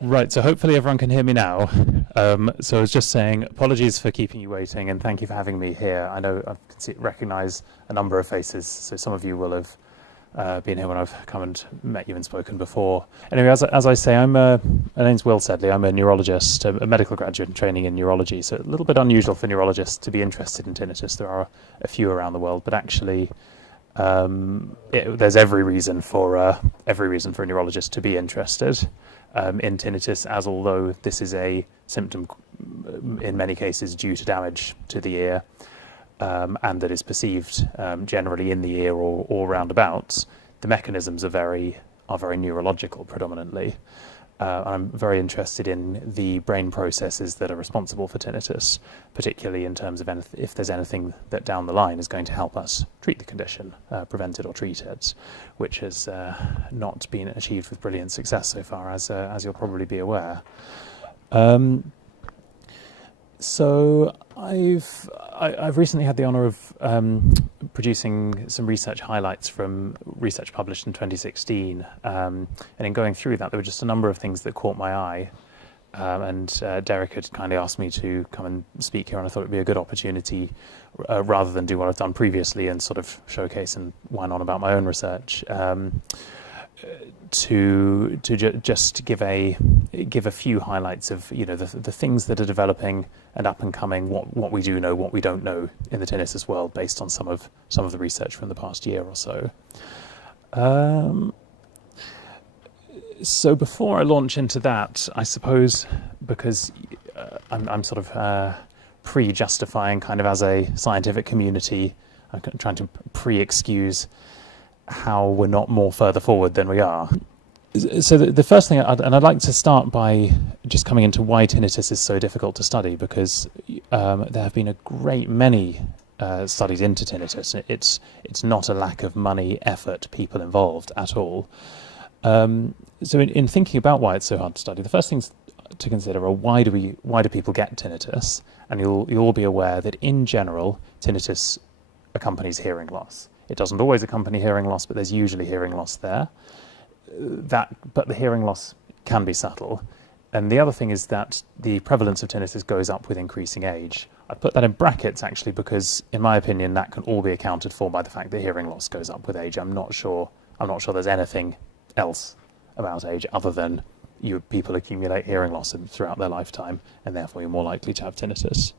Right, so hopefully everyone can hear me now. So I was just saying, apologies for keeping you waiting, and thank you for having me here. I know I recognise a number of faces, so some of you will have been here when I've come and met you and spoken before. Anyway, as I say, my name's Will Sedley. I'm a neurologist, a medical graduate in training in neurology, so a little bit unusual for neurologists to be interested in tinnitus. There are a few around the world, but actually there's every reason for a neurologist to be interested in tinnitus, as although this is a symptom in many cases due to damage to the ear, and that is perceived generally in the ear or roundabouts, the mechanisms are very neurological predominantly. I'm very interested in the brain processes that are responsible for tinnitus, particularly in terms of if there's anything that down the line is going to help us treat the condition, prevent it or treat it, which has not been achieved with brilliant success so far, as you'll probably be aware. So I've recently had the honour of producing some research highlights from research published in 2016, and in going through that there were just a number of things that caught my eye, and Derek had kindly asked me to come and speak here, and I thought it would be a good opportunity, rather than do what I've done previously and sort of showcase and whine on about my own research, just give a few highlights of the things that are developing and up and coming, what we do know, what we don't know in the tinnitus world, based on some of the research from the past year or so. So before I launch into that, I suppose, because I'm sort of pre-justifying kind of as a scientific community, I'm trying to pre-excuse how we're not more further forward than we are. So the first thing, I'd like to start by just coming into why tinnitus is so difficult to study, because there have been a great many studies into tinnitus. It's not a lack of money, effort, people involved at all. So in thinking about why it's so hard to study, the first things to consider are why do people get tinnitus? And you'll all be aware that in general, tinnitus accompanies hearing loss. It doesn't always accompany hearing loss, but there's usually hearing loss there. But the hearing loss can be subtle. And the other thing is that the prevalence of tinnitus goes up with increasing age. I put that in brackets actually because, in my opinion, that can all be accounted for by the fact that hearing loss goes up with age. I'm not sure there's anything else about age other than people accumulate hearing loss throughout their lifetime, and therefore you're more likely to have tinnitus.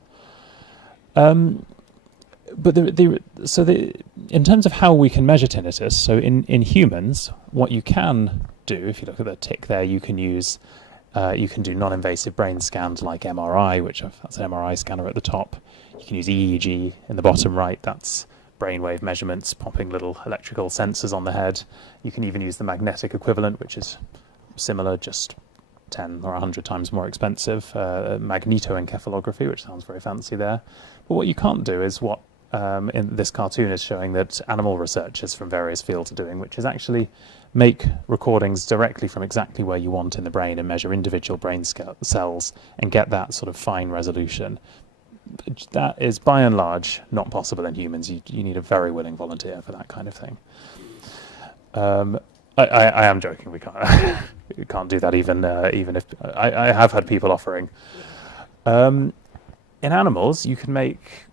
But in terms of how we can measure tinnitus, so in humans, what you can do, if you look at the tick there, you can do non-invasive brain scans like MRI, that's an MRI scanner at the top. You can use EEG in the bottom right, that's brainwave measurements, popping little electrical sensors on the head. You can even use the magnetic equivalent, which is similar, just 10 or 100 times more expensive, magnetoencephalography, which sounds very fancy there. But what you can't do is what in this cartoon is showing that animal researchers from various fields are doing, which is actually make recordings directly from exactly where you want in the brain and measure individual brain cells and get that sort of fine resolution. That is by and large not possible in humans. You need a very willing volunteer for that kind of thing. I am joking. We can't we can't do that even if I have had people offering. In animals, you can make,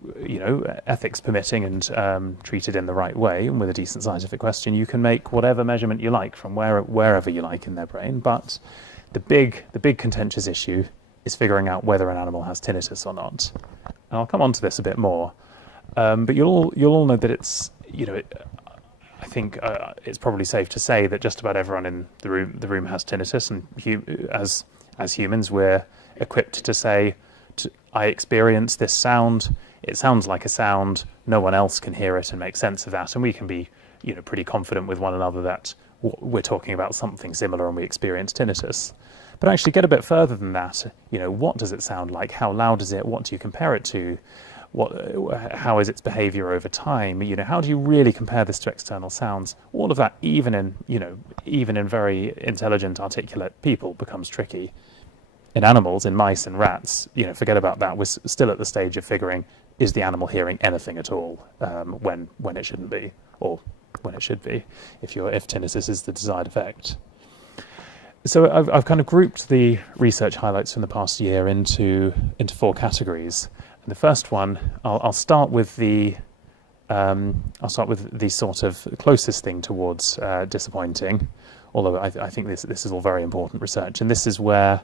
ethics permitting and treated in the right way and with a decent scientific question, you can make whatever measurement you like from wherever you like in their brain. But the big contentious issue is figuring out whether an animal has tinnitus or not. And I'll come on to this a bit more. But you'll all know that it's, I think it's probably safe to say that just about everyone in the room has tinnitus, and as humans, we're equipped to say, I experience this sound, it sounds like a sound, no one else can hear it and make sense of that, and we can be pretty confident with one another that we're talking about something similar and we experience tinnitus. But actually get a bit further than that, what does it sound like, how loud is it, what do you compare it to, how is its behavior over time, how do you really compare this to external sounds? All of that, even in very intelligent, articulate people, becomes tricky. In animals, in mice and rats, forget about that. We're still at the stage of figuring, is the animal hearing anything at all when it shouldn't be, or when it should be, if tinnitus is the desired effect. So I've kind of grouped the research highlights from the past year into 4 categories. And the first one, I'll start with the sort of closest thing towards disappointing, although I think this is all very important research, and this is where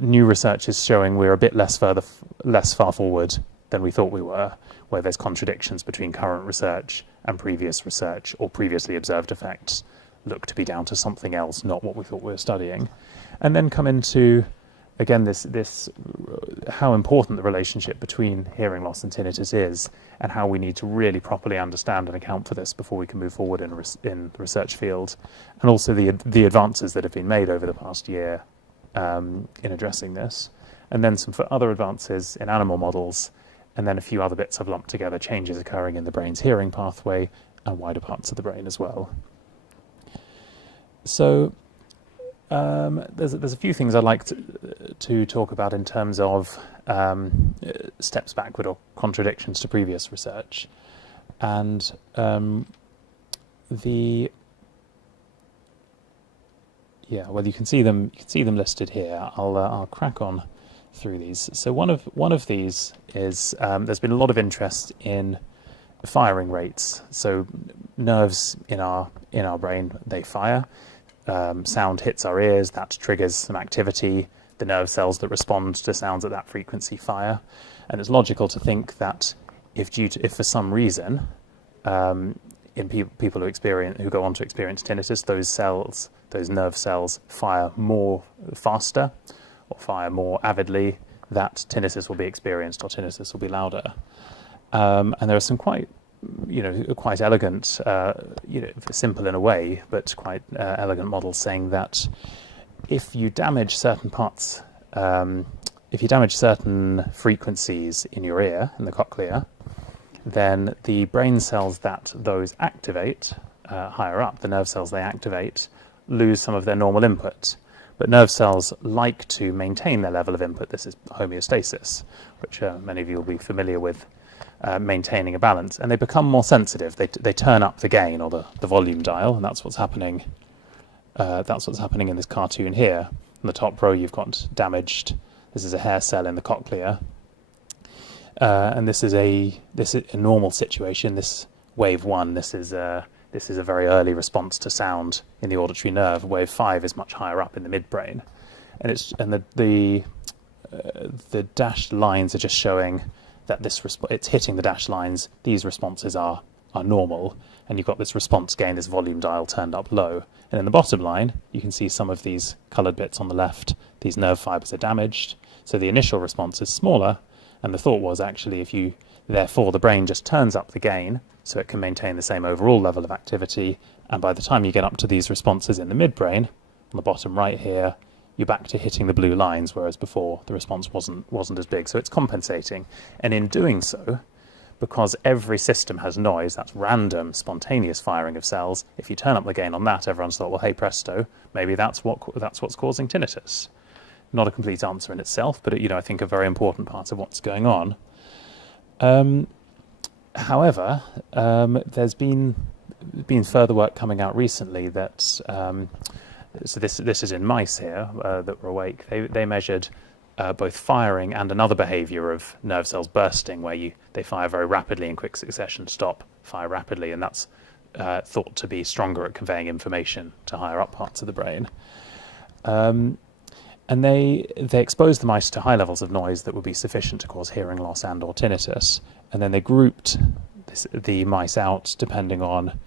new research is showing we're a bit less far forward than we thought we were, where there's contradictions between current research and previous research, or previously observed effects look to be down to something else, not what we thought we were studying. And then come into, again, this how important the relationship between hearing loss and tinnitus is, and how we need to really properly understand and account for this before we can move forward in the research field, and also the advances that have been made over the past year in addressing this, and then some other advances in animal models, and then a few other bits I've lumped together, changes occurring in the brain's hearing pathway and wider parts of the brain as well. So there's a few things I'd like to talk about in terms of steps backward or contradictions to previous research, and well, you can see them listed here. I'll crack on through these. So one of these is there's been a lot of interest in firing rates. So nerves in our brain, they fire. Sound hits our ears, that triggers some activity. The nerve cells that respond to sounds at that frequency fire, and it's logical to think that if for some reason in people who go on to experience tinnitus, those nerve cells fire faster or fire more avidly, that tinnitus will be experienced or tinnitus will be louder. And there are some quite elegant, simple in a way, but quite elegant models saying that if you damage certain parts, if you damage certain frequencies in your ear, in the cochlea, then the brain cells that those activate higher up, the nerve cells they activate, lose some of their normal input. But nerve cells like to maintain their level of input. This is homeostasis, which many of you will be familiar with, maintaining a balance. And they become more sensitive. They turn up the gain or the volume dial, and that's what's happening. That's what's happening in this cartoon here. In the top row, you've got damaged. This is a hair cell in the cochlea. And this is a normal situation. This wave 1, this is a very early response to sound in the auditory nerve. Wave 5 is much higher up in the midbrain, and the dashed lines are just showing that it's hitting the dashed lines. These responses are normal, and you've got this response gain, this volume dial turned up low. And in the bottom line, you can see some of these coloured bits on the left. These nerve fibres are damaged, so the initial response is smaller. And the thought was actually therefore the brain just turns up the gain so it can maintain the same overall level of activity, and by the time you get up to these responses in the midbrain, on the bottom right here, you're back to hitting the blue lines, whereas before the response wasn't as big. So it's compensating. And in doing so, because every system has noise, that's random, spontaneous firing of cells, if you turn up the gain on that, everyone's thought, well, hey presto, maybe that's what's causing tinnitus. Not a complete answer in itself, but I think a very important part of what's going on. However, there's been further work coming out recently that so this is in mice here that were awake. They measured both firing and another behaviour of nerve cells bursting, where they fire very rapidly in quick succession, stop, fire rapidly, and that's thought to be stronger at conveying information to higher up parts of the brain. And they exposed the mice to high levels of noise that would be sufficient to cause hearing loss and or tinnitus, and then they grouped the mice out depending on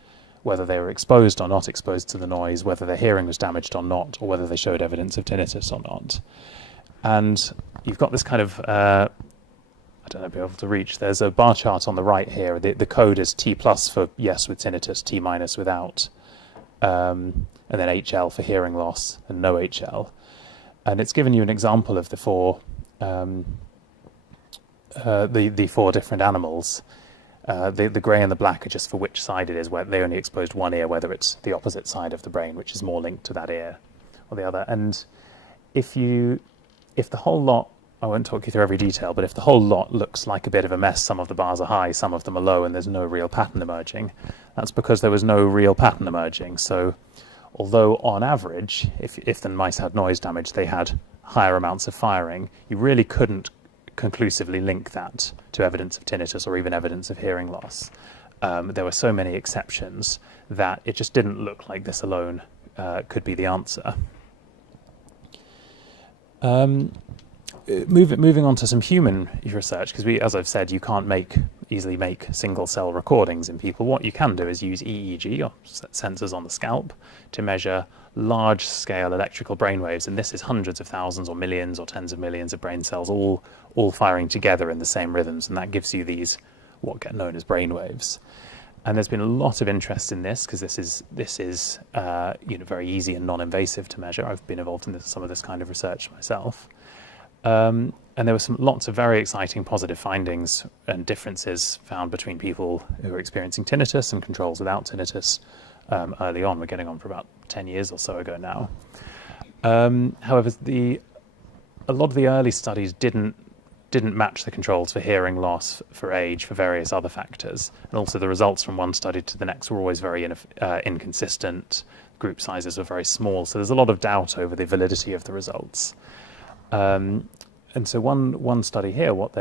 whether they were exposed or not exposed to the noise, whether their hearing was damaged or not, or whether they showed evidence of tinnitus or not. And you've got this kind of, I don't know if you're able to reach, there's a bar chart on the right here. The code is T plus for yes with tinnitus, T minus without, and then HL for hearing loss and no HL. And it's given you an example of the four different animals. The grey and the black are just for which side it is, where they only exposed one ear, whether it's the opposite side of the brain, which is more linked to that ear or the other. And if the whole lot, I won't talk you through every detail, but if the whole lot looks like a bit of a mess, some of the bars are high, some of them are low, and there's no real pattern emerging, that's because there was no real pattern emerging. So although on average, if the mice had noise damage, they had higher amounts of firing, you really couldn't conclusively link that to evidence of tinnitus or even evidence of hearing loss. There were so many exceptions that it just didn't look like this alone could be the answer. Moving on to some human research, because as I've said, you can't easily make single cell recordings in people. What you can do is use EEG, or sensors on the scalp, to measure large scale electrical brain waves, and this is hundreds of thousands or millions or tens of millions of brain cells all firing together in the same rhythms, and that gives you these what get known as brain waves. And there's been a lot of interest in this because this is very easy and non-invasive to measure. I've been involved in some of this kind of research myself. And there were lots of very exciting positive findings and differences found between people who are experiencing tinnitus and controls without tinnitus early on. We're getting on for about 10 years or so ago now. However, a lot of the early studies didn't match the controls for hearing loss, for age, for various other factors. And also the results from one study to the next were always very inconsistent. Group sizes were very small. So there's a lot of doubt over the validity of the results. And so one study here, what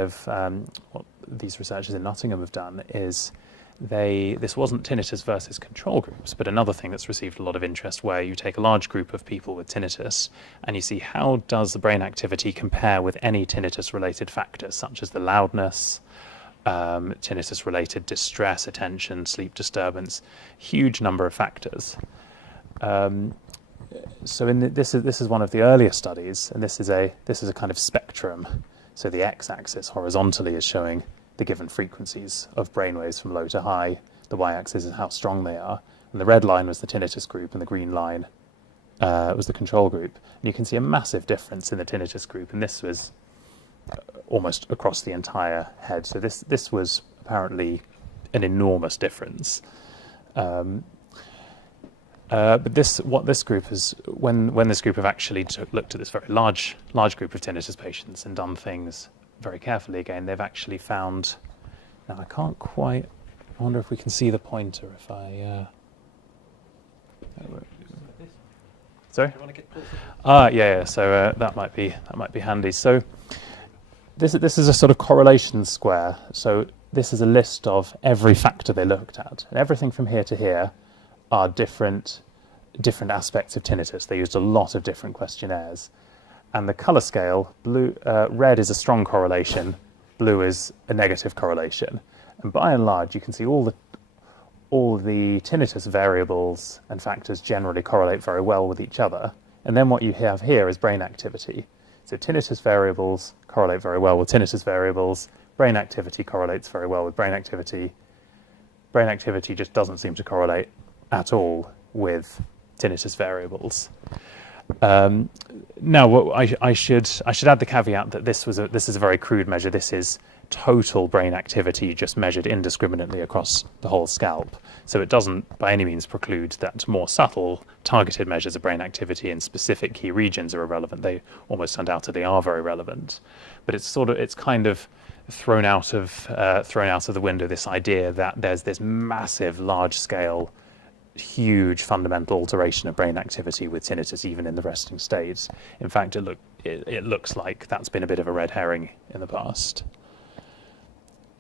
these researchers in Nottingham have done is this wasn't tinnitus versus control groups, but another thing that's received a lot of interest, where you take a large group of people with tinnitus and you see how does the brain activity compare with any tinnitus-related factors, such as the loudness, tinnitus-related distress, attention, sleep disturbance, huge number of factors. So this is one of the earlier studies, and this is a kind of spectrum. So the x-axis horizontally is showing the given frequencies of brainwaves from low to high. The y-axis is how strong they are, and the red line was the tinnitus group, and the green line was the control group. And you can see a massive difference in the tinnitus group, and this was almost across the entire head. So this was apparently an enormous difference. But what this group has, when this group have actually looked at this very large group of tinnitus patients and done things very carefully again, they've actually found. Now I can't quite. I wonder if we can see the pointer. If I. Sorry. Do you want to get closer? Yeah. So that might be handy. So this is a sort of correlation square. So this is a list of every factor they looked at, and everything from here to here are different aspects of tinnitus. They used a lot of different questionnaires. And the colour scale, red is a strong correlation, blue is a negative correlation. And by and large, you can see all the tinnitus variables and factors generally correlate very well with each other. And then what you have here is brain activity. So tinnitus variables correlate very well with tinnitus variables. Brain activity correlates very well with brain activity. Brain activity just doesn't seem to correlate at all with tinnitus variables. Now, I should add the caveat that this is a very crude measure. This is total brain activity just measured indiscriminately across the whole scalp. So it doesn't by any means preclude that more subtle, targeted measures of brain activity in specific key regions are irrelevant. They almost undoubtedly are very relevant. But it's kind of thrown out of the window this idea that there's this massive, large-scale, huge fundamental alteration of brain activity with tinnitus even in the resting states. In fact, it looks like that's been a bit of a red herring in the past.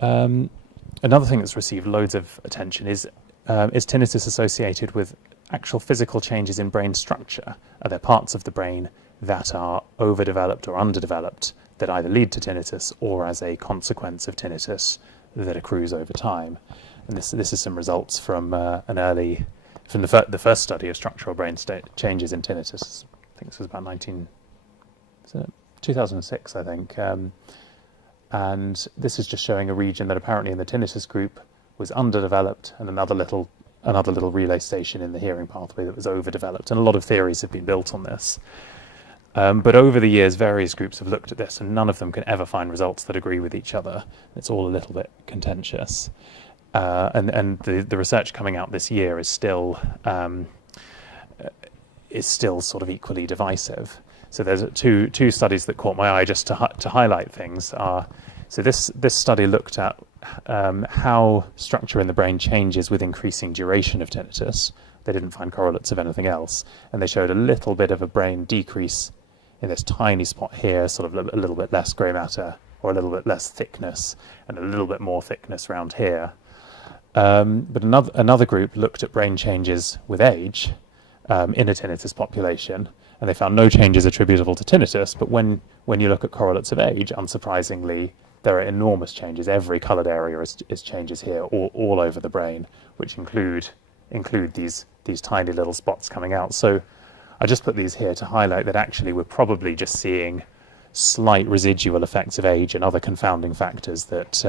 Another thing that's received loads of attention is tinnitus associated with actual physical changes in brain structure? Are there parts of the brain that are overdeveloped or underdeveloped that either lead to tinnitus or as a consequence of tinnitus that accrues over time? And this is some results from the first study of structural brain state changes in tinnitus. I think this was about 2006, I think. And this is just showing a region that apparently in the tinnitus group was underdeveloped, and another little relay station in the hearing pathway that was overdeveloped. And a lot of theories have been built on this. But over the years, various groups have looked at this, and none of them can ever find results that agree with each other. It's all a little bit contentious. And the research coming out this year is still sort of equally divisive. So there's two studies that caught my eye just to highlight things. So this study looked at how structure in the brain changes with increasing duration of tinnitus. They didn't find correlates of anything else, and they showed a little bit of a brain decrease in this tiny spot here, sort of a little bit less grey matter, or a little bit less thickness, and a little bit more thickness around here. But another group looked at brain changes with age in a tinnitus population, and they found no changes attributable to tinnitus. But when you look at correlates of age, unsurprisingly, there are enormous changes. Every coloured area is changes here, all over the brain, which include these tiny little spots coming out. So I just put these here to highlight that actually we're probably just seeing slight residual effects of age and other confounding factors that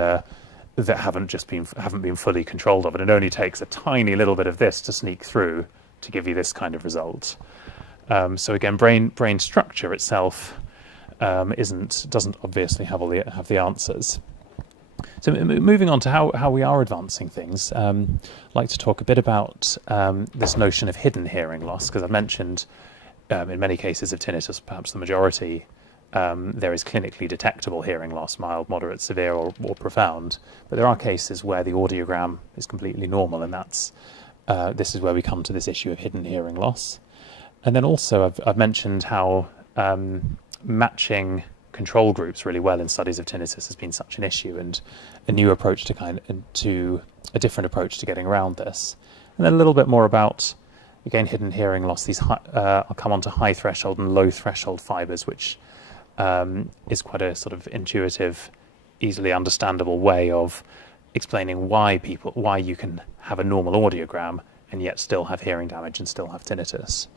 haven't been fully controlled of. And it only takes a tiny little bit of this to sneak through to give you this kind of result. So again, brain structure itself doesn't obviously have the answers. So moving on to how we are advancing things, I'd like to talk a bit about this notion of hidden hearing loss, because I've mentioned in many cases of tinnitus, perhaps the majority, there is clinically detectable hearing loss, mild, moderate, severe, or profound. But there are cases where the audiogram is completely normal, and this is where we come to this issue of hidden hearing loss. And then also I've mentioned how matching control groups really well in studies of tinnitus has been such an issue, and a new approach to a different approach to getting around this. And then a little bit more about, again, hidden hearing loss. I'll come on to high threshold and low threshold fibres, which is quite a sort of intuitive, easily understandable way of explaining why you can have a normal audiogram and yet still have hearing damage and still have tinnitus.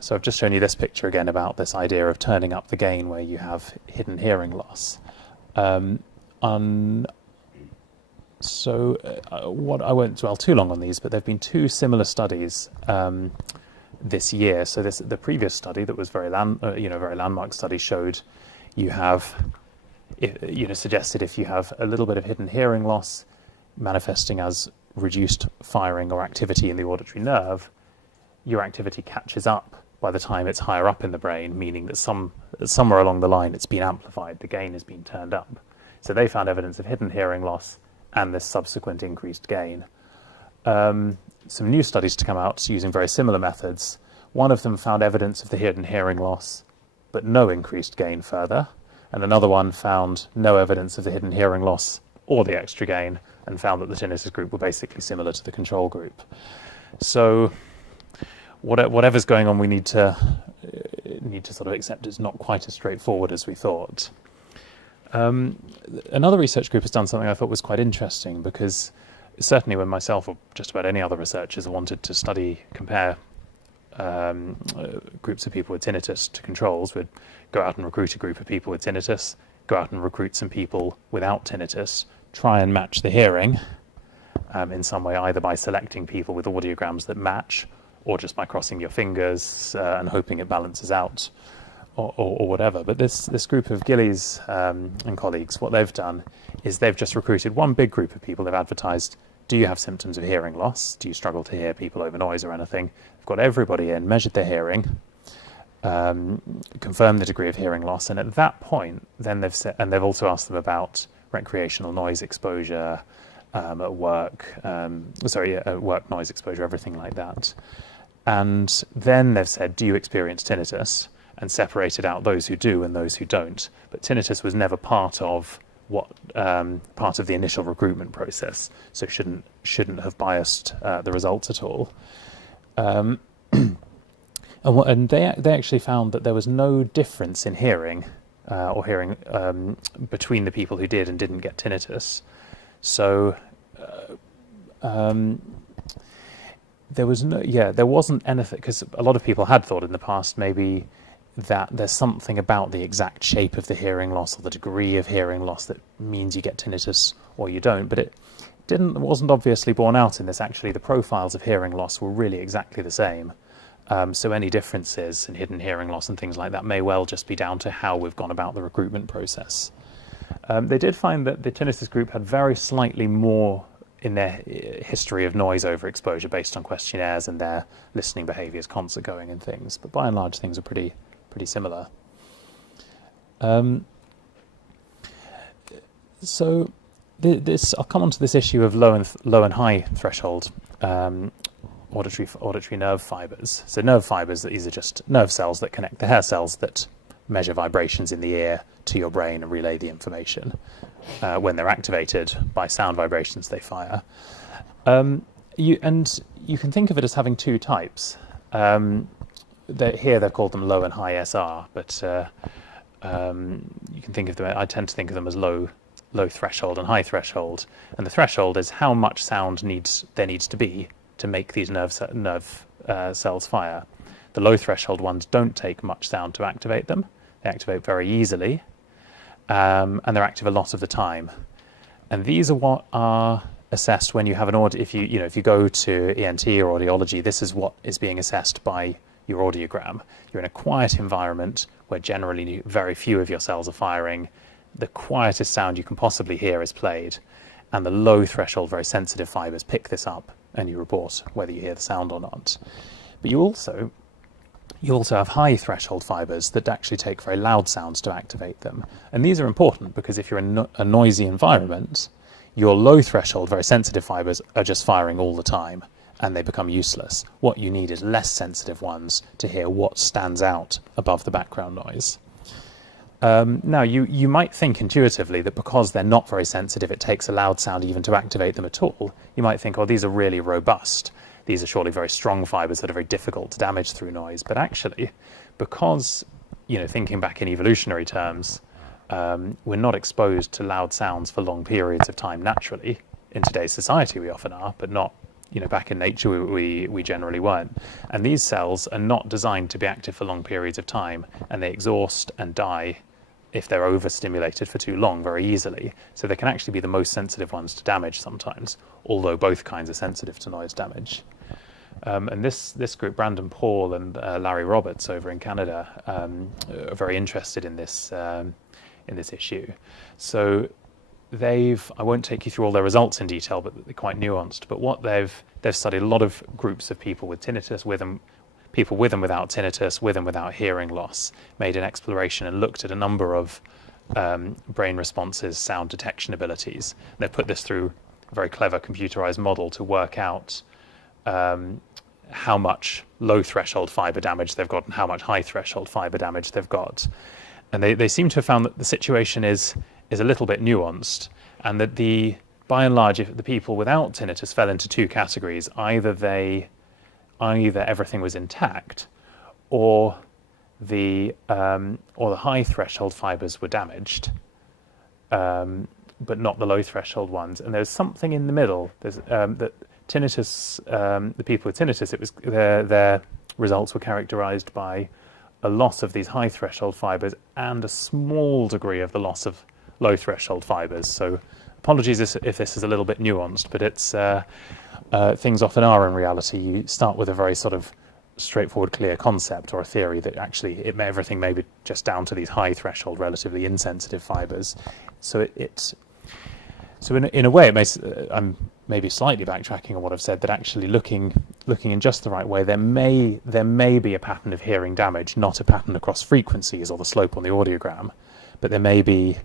So I've just shown you this picture again about this idea of turning up the gain where you have hidden hearing loss. I won't dwell too long on these, but there have been two similar studies this year. So the previous study that was very landmark study showed suggested if you have a little bit of hidden hearing loss manifesting as reduced firing or activity in the auditory nerve, your activity catches up by the time it's higher up in the brain, meaning that somewhere along the line it's been amplified, the gain has been turned up. So they found evidence of hidden hearing loss and this subsequent increased gain. Some new studies to come out using very similar methods. One of them found evidence of the hidden hearing loss, but no increased gain further. And another one found no evidence of the hidden hearing loss or the extra gain, and found that the tinnitus group were basically similar to the control group. So whatever's going on, we need to sort of accept it's not quite as straightforward as we thought. Another research group has done something I thought was quite interesting, because certainly when myself or just about any other researchers wanted to compare groups of people with tinnitus to controls, we'd go out and recruit a group of people with tinnitus, go out and recruit some people without tinnitus, try and match the hearing in some way, either by selecting people with audiograms that match, or just by crossing your fingers and hoping it balances out, or whatever. But this group of Gillies and colleagues, what they've done is they've just recruited one big group of people. They've advertised, do you have symptoms of hearing loss? Do you struggle to hear people over noise or anything? They've got everybody in, measured their hearing, confirmed the degree of hearing loss, and at that point, then they've also asked them about recreational noise exposure at work, work noise exposure, everything like that. And then they've said, do you experience tinnitus? And separated out those who do and those who don't. But tinnitus was never part of the initial recruitment process, so shouldn't have biased the results at all. And they actually found that there was no difference in hearing between the people who did and didn't get tinnitus. So there wasn't anything, because a lot of people had thought in the past maybe that there's something about the exact shape of the hearing loss or the degree of hearing loss that means you get tinnitus or you don't, but it wasn't obviously borne out in this. Actually, the profiles of hearing loss were really exactly the same. So any differences in hidden hearing loss and things like that may well just be down to how we've gone about the recruitment process. They did find that the tinnitus group had very slightly more in their history of noise overexposure based on questionnaires and their listening behaviours, concert going and things, but by and large things are pretty similar. So I'll come on to this issue of low and high threshold auditory nerve fibers. So nerve fibers, these are just nerve cells that connect the hair cells that measure vibrations in the ear to your brain and relay the information. When they're activated by sound vibrations, they fire. You can think of it as having two types. Here they've called them low and high SR, but you can think of them. I tend to think of them as low threshold and high threshold. And the threshold is how much sound there needs to be to make these nerve cells fire. The low threshold ones don't take much sound to activate them. They activate very easily, and they're active a lot of the time. And these are what are assessed when you have if you go to ENT or audiology. This is what is being assessed by your audiogram. You're in a quiet environment where generally very few of your cells are firing. The quietest sound you can possibly hear is played, and the low threshold, very sensitive fibers pick this up, and you report whether you hear the sound or not. But you also have high threshold fibers that actually take very loud sounds to activate them. And these are important because if you're in a noisy environment, your low threshold, very sensitive fibers are just firing all the time, and they become useless. What you need is less sensitive ones to hear what stands out above the background noise. Now, you might think intuitively that because they're not very sensitive, it takes a loud sound even to activate them at all. You might think, oh, these are really robust. These are surely very strong fibers that are very difficult to damage through noise. But actually, because, thinking back in evolutionary terms, we're not exposed to loud sounds for long periods of time naturally. In today's society, we often are, but not, back in nature, we generally weren't. And these cells are not designed to be active for long periods of time, and they exhaust and die if they're overstimulated for too long very easily. So they can actually be the most sensitive ones to damage sometimes, although both kinds are sensitive to noise damage. And this group, Brandon Paul and Larry Roberts over in Canada, are very interested in this issue. So I won't take you through all their results in detail, but they're quite nuanced. But what they've studied a lot of groups of people with tinnitus, people with and without tinnitus, with and without hearing loss, made an exploration and looked at a number of brain responses, sound detection abilities. They've put this through a very clever computerized model to work out how much low threshold fiber damage they've got and how much high threshold fiber damage they've got. And they seem to have found that the situation is a little bit nuanced, and that by and large, if the people without tinnitus fell into two categories, either everything was intact, or the high threshold fibers were damaged, but not the low threshold ones. And there's something in the middle. There's that tinnitus. The people with tinnitus, it was their results were characterized by a loss of these high threshold fibers and a small degree of the loss of low threshold fibers. So apologies if this is a little bit nuanced, but it's things often are in reality. You start with a very sort of straightforward, clear concept or a theory that actually everything may be just down to these high threshold, relatively insensitive fibers. So in a way, I'm maybe slightly backtracking on what I've said, that actually looking in just the right way, there may be a pattern of hearing damage, not a pattern across frequencies or the slope on the audiogram, but there may be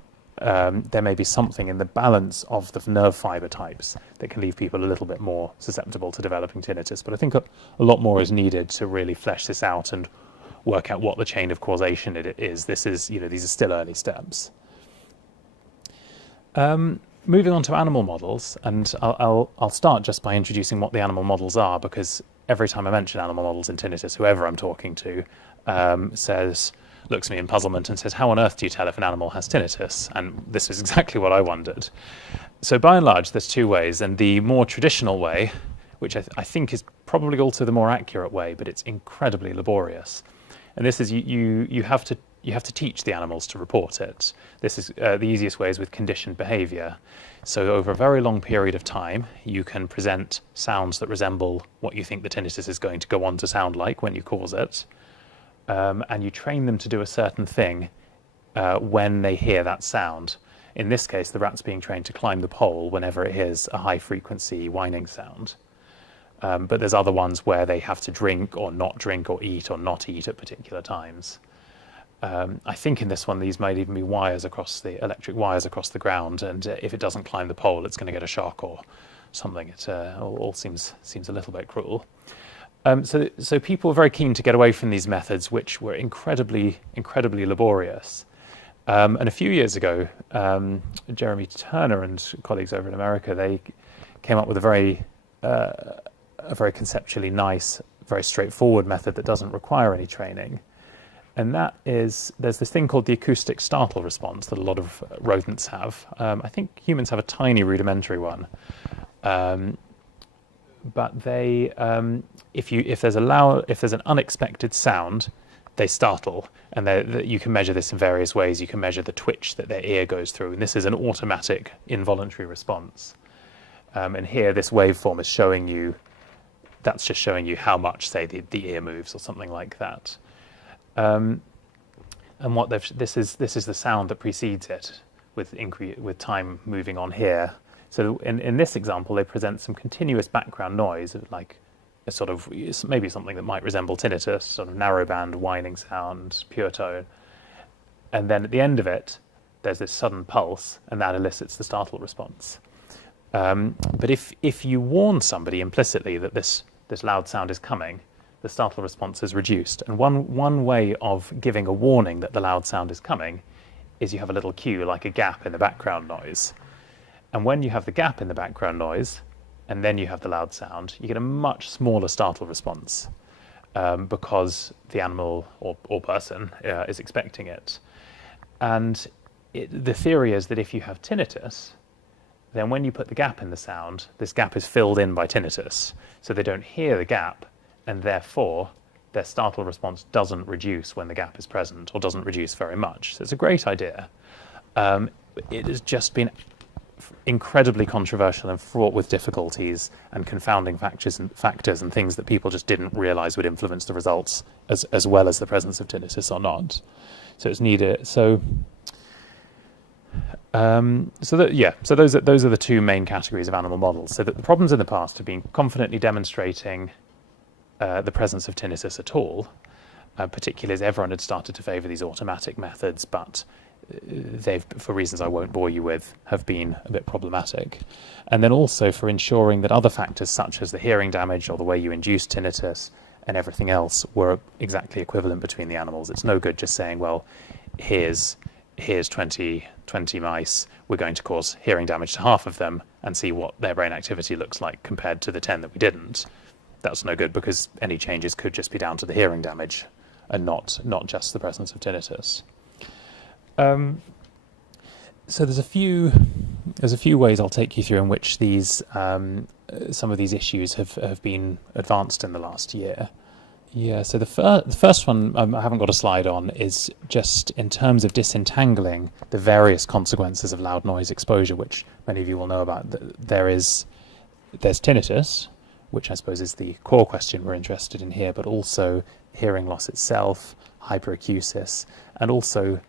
something in the balance of the nerve fiber types that can leave people a little bit more susceptible to developing tinnitus. But I think a lot more is needed to really flesh this out and work out what the chain of causation it is. These are still early steps. Moving on to animal models, and I'll start just by introducing what the animal models are, because every time I mention animal models in tinnitus, whoever I'm talking to looks at me in puzzlement and says, how on earth do you tell if an animal has tinnitus? And this is exactly what I wondered. So by and large, there's two ways, and the more traditional way, which I think is probably also the more accurate way, but it's incredibly laborious. And this is you have to teach the animals to report it. This is the easiest way is with conditioned behavior. So over a very long period of time, you can present sounds that resemble what you think the tinnitus is going to go on to sound like when you cause it. And you train them to do a certain thing when they hear that sound. In this case, the rat's being trained to climb the pole whenever it hears a high-frequency whining sound. But there's other ones where they have to drink or not drink or eat or not eat at particular times. I think in this one these might even be electric wires across the ground, and if it doesn't climb the pole, it's going to get a shock or something. It all seems a little bit cruel. So people were very keen to get away from these methods, which were incredibly laborious. And a few years ago, Jeremy Turner and colleagues over in America, they came up with a very conceptually nice, very straightforward method that doesn't require any training. And that is, there's this thing called the acoustic startle response that a lot of rodents have. I think humans have a tiny rudimentary one. But they, if there's an unexpected sound, they startle, and you can measure this in various ways. You can measure the twitch that their ear goes through, and this is an automatic, involuntary response. And here, this waveform is showing you. That's just showing you how much, say, the ear moves or something like that. And this is the sound that precedes it, with time moving on here. So in this example, they present some continuous background noise, like a sort of maybe something that might resemble tinnitus, sort of narrowband whining sound, pure tone. And then at the end of it, there's this sudden pulse, and that elicits the startle response. But if you warn somebody implicitly that this loud sound is coming, the startle response is reduced. And one way of giving a warning that the loud sound is coming is you have a little cue, like a gap in the background noise. And when you have the gap in the background noise, and then you have the loud sound, you get a much smaller startle response because the animal or person is expecting it. And the theory is that if you have tinnitus, then when you put the gap in the sound, this gap is filled in by tinnitus. So they don't hear the gap, and therefore their startle response doesn't reduce when the gap is present, or doesn't reduce very much. So it's a great idea. It has just been incredibly controversial and fraught with difficulties and confounding factors and things that people just didn't realize would influence the results as well as the presence of tinnitus or not. So it's needed. So those are the two main categories of animal models. So that the problems in the past have been confidently demonstrating the presence of tinnitus at all, particularly as everyone had started to favour these automatic methods, but they've, for reasons I won't bore you with, have been a bit problematic. And then also for ensuring that other factors such as the hearing damage or the way you induce tinnitus and everything else were exactly equivalent between the animals. It's no good just saying, well, here's 20 mice, we're going to cause hearing damage to half of them and see what their brain activity looks like compared to the 10 that we didn't. That's no good, because any changes could just be down to the hearing damage and not just the presence of tinnitus. So there's a few ways I'll take you through in which these some of these issues have been advanced in the last year. Yeah, so the first one I haven't got a slide on is just in terms of disentangling the various consequences of loud noise exposure, which many of you will know about. There's tinnitus, which I suppose is the core question we're interested in here, but also hearing loss itself, hyperacusis, and also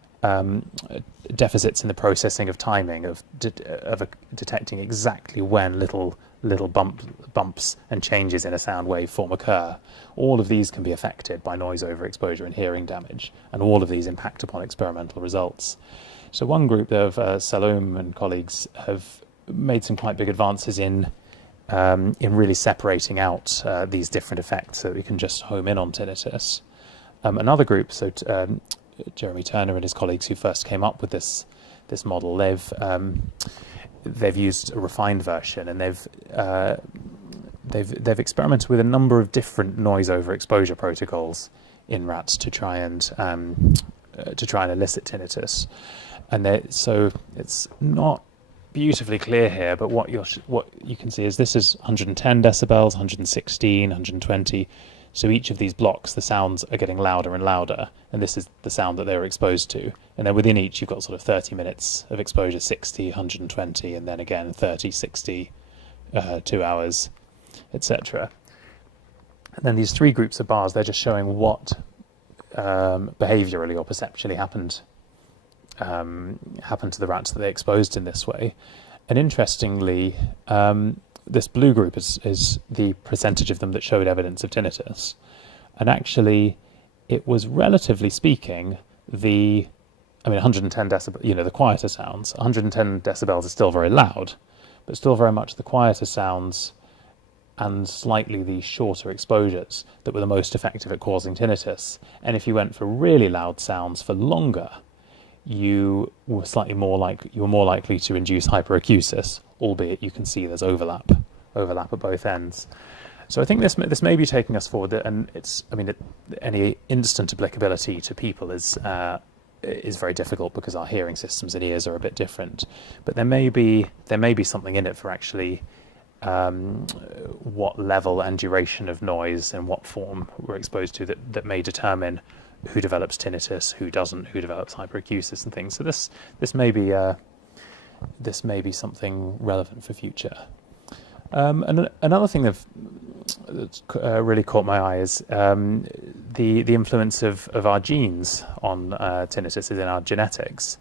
deficits in the processing of timing, of detecting exactly when little bumps and changes in a sound waveform occur. All of these can be affected by noise overexposure and hearing damage, and all of these impact upon experimental results. So one group of Salom and colleagues have made some quite big advances in really separating out these different effects so that we can just home in on tinnitus. Another group, Jeremy Turner and his colleagues who first came up with this model, they've used a refined version, and they've experimented with a number of different noise overexposure protocols in rats to try and elicit tinnitus. And so it's not beautifully clear here, but what you can see is this is 110 decibels, 116, 120. So each of these blocks, the sounds are getting louder and louder, and this is the sound that they were exposed to. And then within each, you've got sort of 30 minutes of exposure, 60, 120, and then again 30, 60, 2 hours, etc. And then these three groups of bars, they're just showing what behaviourally or perceptually happened to the rats that they exposed in this way. And interestingly, this blue group is the percentage of them that showed evidence of tinnitus. And actually, it was, relatively speaking, 110 decibels, the quieter sounds, 110 decibels is still very loud, but still very much the quieter sounds and slightly the shorter exposures that were the most effective at causing tinnitus. And if you went for really loud sounds for longer, you were more likely to induce hyperacusis, albeit you can see there's overlap at both ends. So I think this may be taking us forward, and any instant applicability to people is very difficult because our hearing systems and ears are a bit different. But there may be something in it for actually what level and duration of noise and what form we're exposed to that may determine who develops tinnitus, who doesn't, who develops hyperacusis and things. So this may be something relevant for future. And another thing that's really caught my eye is the influence of our genes on tinnitus, is in our genetics.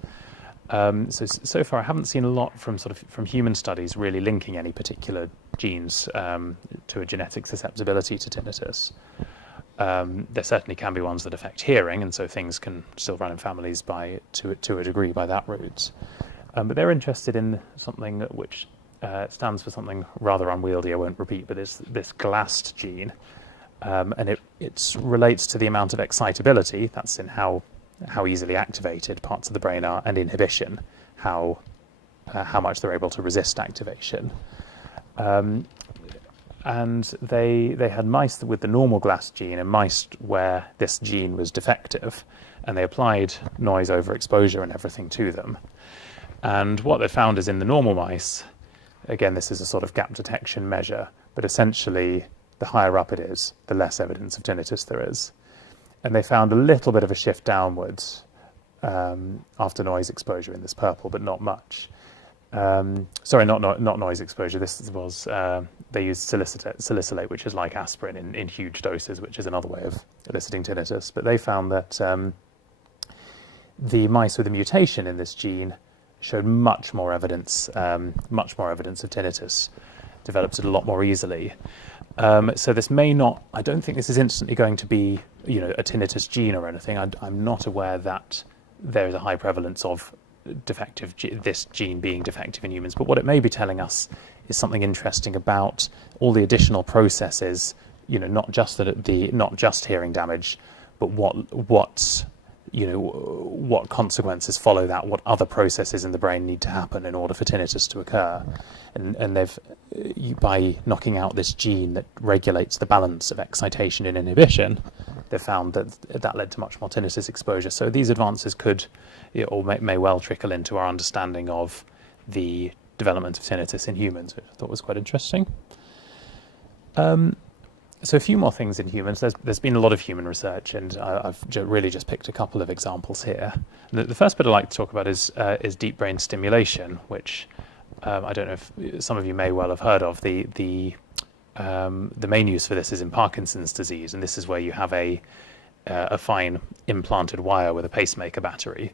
So far, I haven't seen a lot from human studies really linking any particular genes to a genetic susceptibility to tinnitus. There certainly can be ones that affect hearing, and so things can still run in families to a degree by that route. But they're interested in something which stands for something rather unwieldy, I won't repeat, but it's this GLAST gene, and it relates to the amount of excitability, that's in how easily activated parts of the brain are, and inhibition, how much they're able to resist activation. And they had mice with the normal GLAST gene and mice where this gene was defective, and they applied noise overexposure and everything to them. And what they found is in the normal mice, again, this is a sort of gap detection measure, but essentially the higher up it is, the less evidence of tinnitus there is. And they found a little bit of a shift downwards after noise exposure in this purple, but not much. Sorry, not noise exposure. This was they used salicylate, which is like aspirin in huge doses, which is another way of eliciting tinnitus. But they found that the mice with a mutation in this gene showed much more evidence of tinnitus, develops it a lot more easily. So this may not, I don't think this is instantly going to be, a tinnitus gene or anything. I'm not aware that there is a high prevalence of this gene being defective in humans. But what it may be telling us is something interesting about all the additional processes, not just hearing damage, but what consequences follow that, what other processes in the brain need to happen in order for tinnitus to occur. And by knocking out this gene that regulates the balance of excitation and inhibition, they've found that led to much more tinnitus exposure. So these advances may well trickle into our understanding of the development of tinnitus in humans, which I thought was quite interesting. So a few more things in humans. There's been a lot of human research, and I've really just picked a couple of examples here. The first bit I'd like to talk about is Deepbrain stimulation, which I don't know if some of you may well have heard of. The main use for this is in Parkinson's disease, and this is where you have a fine implanted wire with a pacemaker battery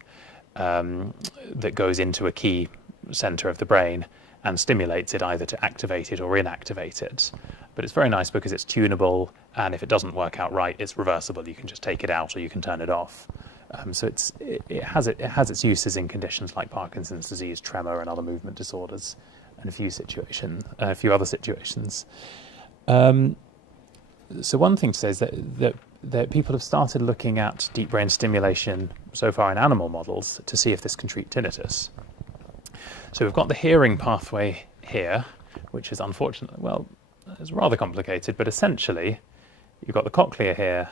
that goes into a key center of the brain and stimulates it either to activate it or inactivate it. But it's very nice because it's tunable, and if it doesn't work out right, it's reversible. You can just take it out or you can turn it off. So it has its uses in conditions like Parkinson's disease, tremor, and other movement disorders, and a few other situations. So one thing to say is that people have started looking at deep brain stimulation so far in animal models to see if this can treat tinnitus. So we've got the hearing pathway here, which is unfortunately, it's rather complicated, but essentially you've got the cochlea here,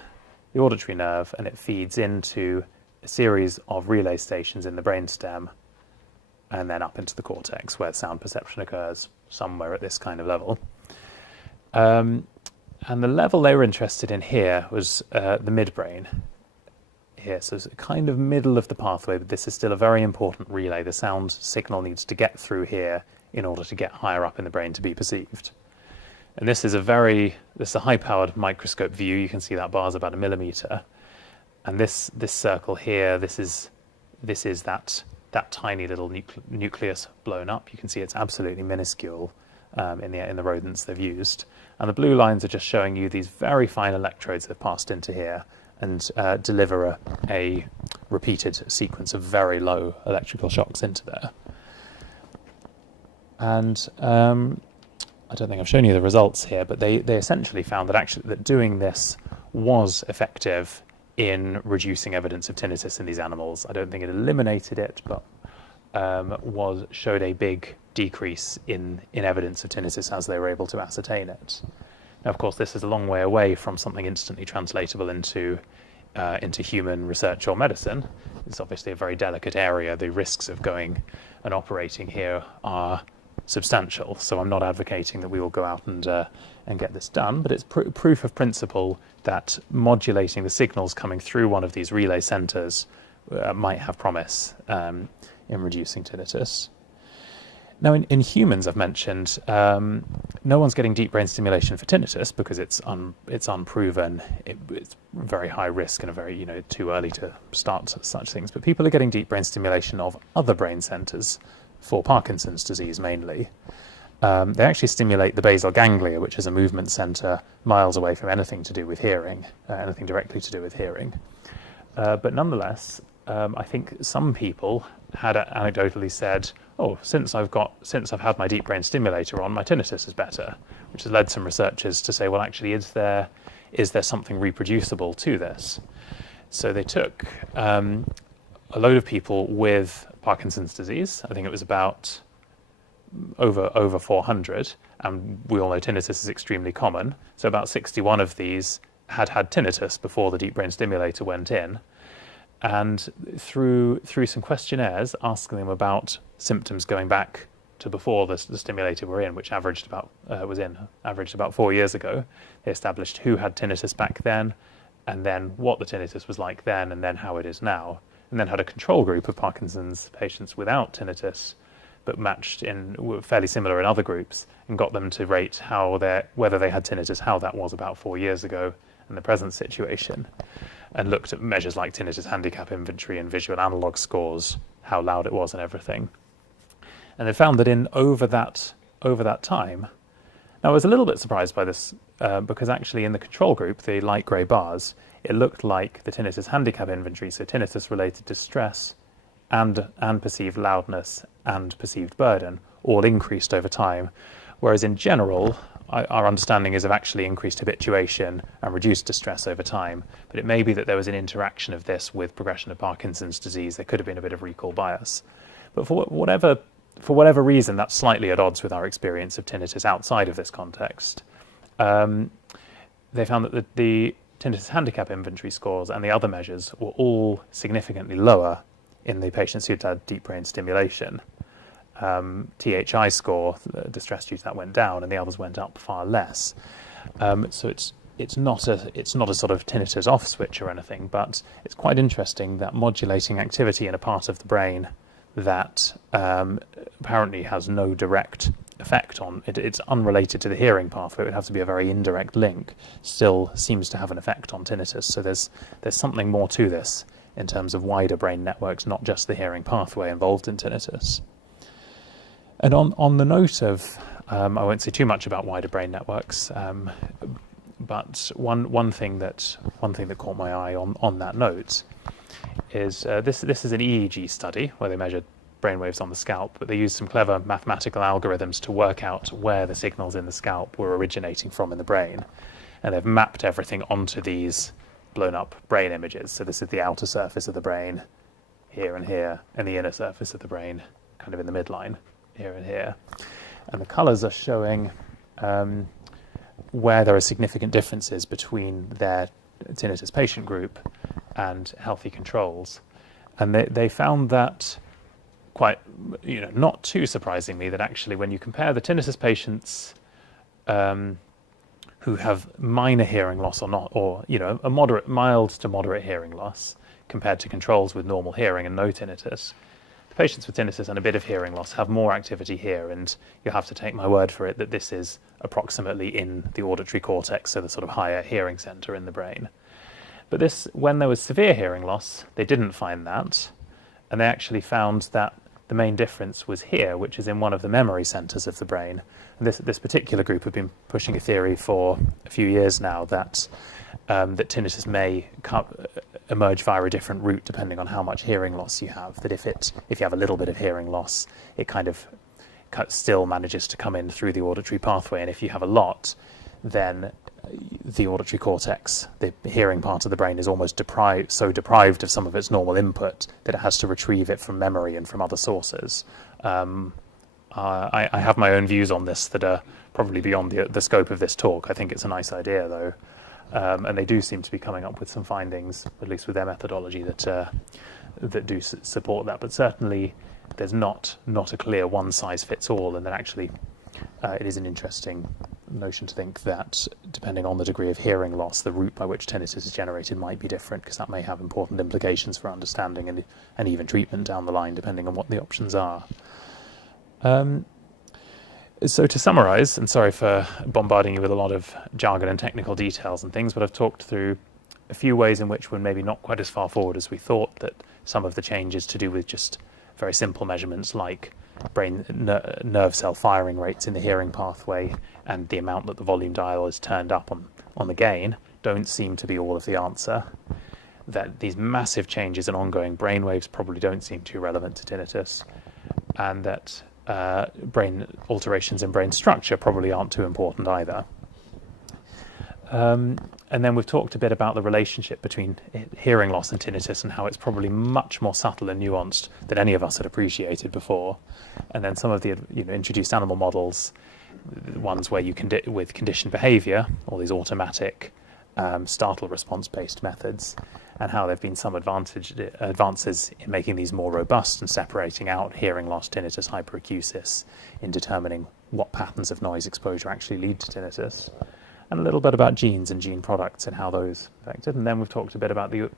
the auditory nerve, and it feeds into a series of relay stations in the brainstem and then up into the cortex where sound perception occurs, somewhere at this kind of level. And the level they were interested in here was the midbrain here, so it's kind of middle of the pathway, but this is still a very important relay. The sound signal needs to get through here in order to get higher up in the brain to be perceived. And this is a high-powered microscope view. You can see that bar's about 1 millimeter. And this circle here, this is that tiny little nucleus blown up. You can see it's absolutely minuscule in the rodents they've used. And the blue lines are just showing you these very fine electrodes that have passed into here and deliver a repeated sequence of very low electrical shocks into there. And I don't think I've shown you the results here, but they essentially found that doing this was effective in reducing evidence of tinnitus in these animals. I don't think it eliminated it, but showed a big decrease in evidence of tinnitus as they were able to ascertain it. Now, of course, this is a long way away from something instantly translatable into human research or medicine. It's obviously a very delicate area. The risks of going and operating here are substantial, so I'm not advocating that we will go out and get this done, but it's proof of principle that modulating the signals coming through one of these relay centers might have promise in reducing tinnitus. Now, in humans, I've mentioned, no one's getting deep brain stimulation for tinnitus because it's unproven. It's very high risk and very too early to start such things. But people are getting deep brain stimulation of other brain centers for Parkinson's disease mainly. They actually stimulate the basal ganglia, which is a movement center miles away from anything to do with hearing, anything directly to do with hearing. But nonetheless, I think some people had anecdotally said, "Oh, since I've had my deep brain stimulator on, my tinnitus is better," which has led some researchers to say, well, actually, is there something reproducible to this? So they took a load of people with Parkinson's disease. I think it was about over 400, and we all know tinnitus is extremely common. So about 61 of these had tinnitus before the deep brain stimulator went in. And through some questionnaires, asking them about symptoms going back to before the stimulator were in, which averaged about 4 years ago, they established who had tinnitus back then, and then what the tinnitus was like then, and then how it is now, and then had a control group of Parkinson's patients without tinnitus, but matched were fairly similar in other groups, and got them to rate whether they had tinnitus, how that was about 4 years ago, and the present situation. And looked at measures like tinnitus handicap inventory and visual analog scores, how loud it was and everything. And they found that over that time, now I was a little bit surprised by this because actually in the control group, the light grey bars, it looked like the tinnitus handicap inventory, so tinnitus-related distress and perceived loudness and perceived burden, all increased over time, whereas in general, our understanding is of actually increased habituation and reduced distress over time. But it may be that there was an interaction of this with progression of Parkinson's disease. There could have been a bit of recall bias. But for whatever reason, that's slightly at odds with our experience of tinnitus outside of this context. They found that the tinnitus handicap inventory scores and the other measures were all significantly lower in the patients who'd had deep brain stimulation. THI score, the distress due to that, went down, and the others went up far less. So it's not a sort of tinnitus off switch or anything, but it's quite interesting that modulating activity in a part of the brain that apparently has no direct effect on it, it's unrelated to the hearing pathway. It would have to be a very indirect link. Still seems to have an effect on tinnitus. So there's something more to this in terms of wider brain networks, not just the hearing pathway involved in tinnitus. And on the note of, I won't say too much about wider brain networks, but one thing that caught my eye on that note is this is an EEG study where they measured brainwaves on the scalp, but they used some clever mathematical algorithms to work out where the signals in the scalp were originating from in the brain, and they've mapped everything onto these blown up brain images. So this is the outer surface of the brain, here and here, and the inner surface of the brain, kind of in the midline, here and here. And the colours are showing where there are significant differences between their tinnitus patient group and healthy controls. And they found that, quite, not too surprisingly, that actually when you compare the tinnitus patients who have minor hearing loss or not, or a mild to moderate hearing loss compared to controls with normal hearing and no tinnitus, the patients with tinnitus and a bit of hearing loss have more activity here, and you'll have to take my word for it that this is approximately in the auditory cortex, so the sort of higher hearing center in the brain. But this, when there was severe hearing loss, they didn't find that, and they actually found that the main difference was here, which is in one of the memory centres of the brain. And this particular group have been pushing a theory for a few years now that that tinnitus may emerge via a different route depending on how much hearing loss you have. That if you have a little bit of hearing loss, it kind of still manages to come in through the auditory pathway, and if you have a lot, then the auditory cortex, the hearing part of the brain, is almost deprived of some of its normal input that it has to retrieve it from memory and from other sources. I have my own views on this that are probably beyond the scope of this talk. I think it's a nice idea, though, and they do seem to be coming up with some findings, at least with their methodology, that do support that. But certainly, there's not a clear one-size-fits-all, and that actually it is an interesting notion to think that depending on the degree of hearing loss, the route by which tinnitus is generated might be different, because that may have important implications for understanding and even treatment down the line, depending on what the options are. So to summarise, and sorry for bombarding you with a lot of jargon and technical details and things, but I've talked through a few ways in which we're maybe not quite as far forward as we thought, that some of the changes to do with just very simple measurements like brain nerve cell firing rates in the hearing pathway and the amount that the volume dial is turned up on the gain don't seem to be all of the answer. That these massive changes in ongoing brain waves probably don't seem too relevant to tinnitus, and that brain alterations in brain structure probably aren't too important either. And then we've talked a bit about the relationship between hearing loss and tinnitus and how it's probably much more subtle and nuanced than any of us had appreciated before. And then some of the introduced animal models, ones where you with conditioned behaviour, all these automatic startle response-based methods, and how there have been some advances in making these more robust and separating out hearing loss, tinnitus, hyperacusis, in determining what patterns of noise exposure actually lead to tinnitus. And a little bit about genes and gene products and how those affected. And then we've talked a bit about the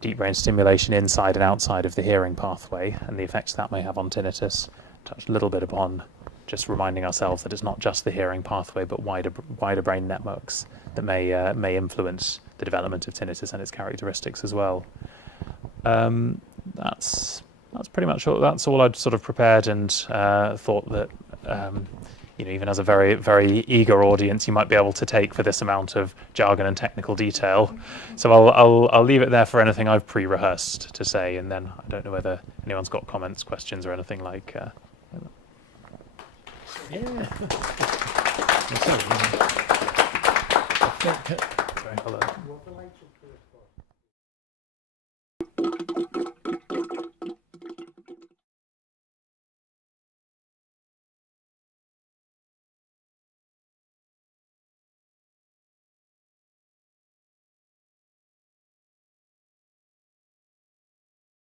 deep brain stimulation inside and outside of the hearing pathway and the effects that may have on tinnitus. Touched a little bit upon just reminding ourselves that it's not just the hearing pathway, but wider brain networks that may influence the development of tinnitus and its characteristics as well. That's pretty much all. That's all I'd sort of prepared, and thought that even as a very, very eager audience, you might be able to take for this amount of jargon and technical detail. So I'll leave it there for anything I've pre-rehearsed to say, and then I don't know whether anyone's got comments, questions, or anything like. Yeah. Sorry, hello.